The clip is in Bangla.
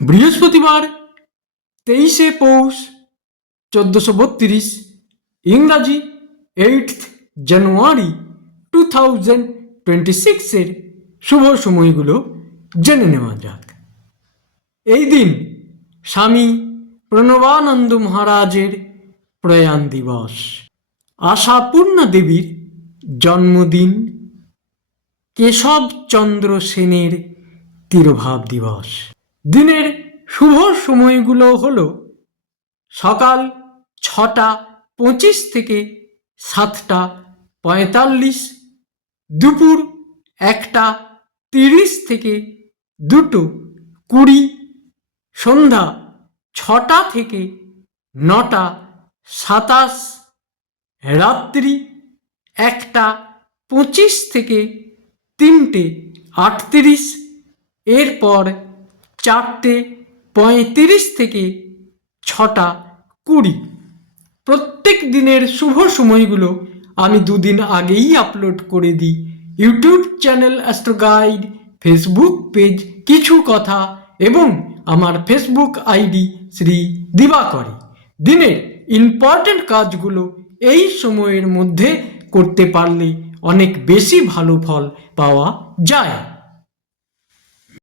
বৃহস্পতিবার 23শে পৌষ 1432, ইংরাজি 8th জানুয়ারি 2026 শুভ সময়গুলো জেনে নেওয়া যাক। এই দিন স্বামী প্রণবানন্দ মহারাজের প্রয়াণ দিবস, আশাপূর্ণা দেবীর জন্মদিন, কেশবচন্দ্র সেনের তিরোভাব দিবস। দিনের শুভ সময়গুলো হলো সকাল 6টা 25 থেকে 7টা 45, দুপুর 1টা 30 থেকে 2টো 20, সন্ধ্যা 6টা থেকে 9টা 27, রাত্রি 1টা 25 থেকে 3টে 38, এরপর 4টে 35 থেকে 6টা 20। প্রত্যেক দিনের শুভ সময়গুলো আমি দুদিন আগেই আপলোড করে দিই YouTube channel astro guide, Facebook page কিছু কথা এবং আমার ফেসবুক আইডি শ্রী দিবাকরী। দিনের ইম্পর্টেন্ট কাজগুলো এই সময়ের মধ্যে করতে পারলে অনেক বেশি ভালো ফল পাওয়া যায়।